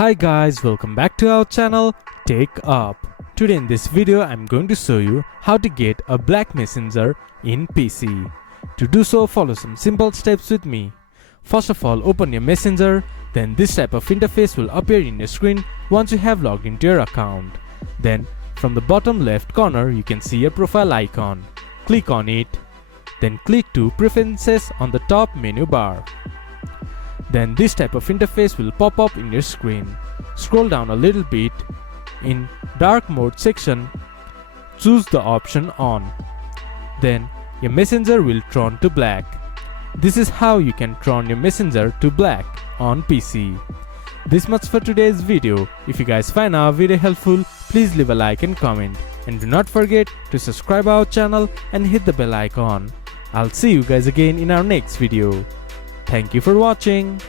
Hi guys, welcome back to our channel TechUp. Today in this video I'm going to show you how to get a black messenger in PC. To do so, follow some simple steps with me. First of all, open your messenger, then this type of interface will appear in your screen once you have logged into your account. Then from the bottom left corner you can see your profile icon. Click on it. Then click to Preferences on the top menu bar. Then this type of interface will pop up in your screen. Scroll down a little bit. In dark mode section, choose the option on. Then your messenger will turn to black. This is how you can turn your messenger to black on PC. This much for today's video. If you guys find our video helpful, please leave a like and comment. And do not forget to subscribe our channel and hit the bell icon. I'll see you guys again in our next video. Thank you for watching.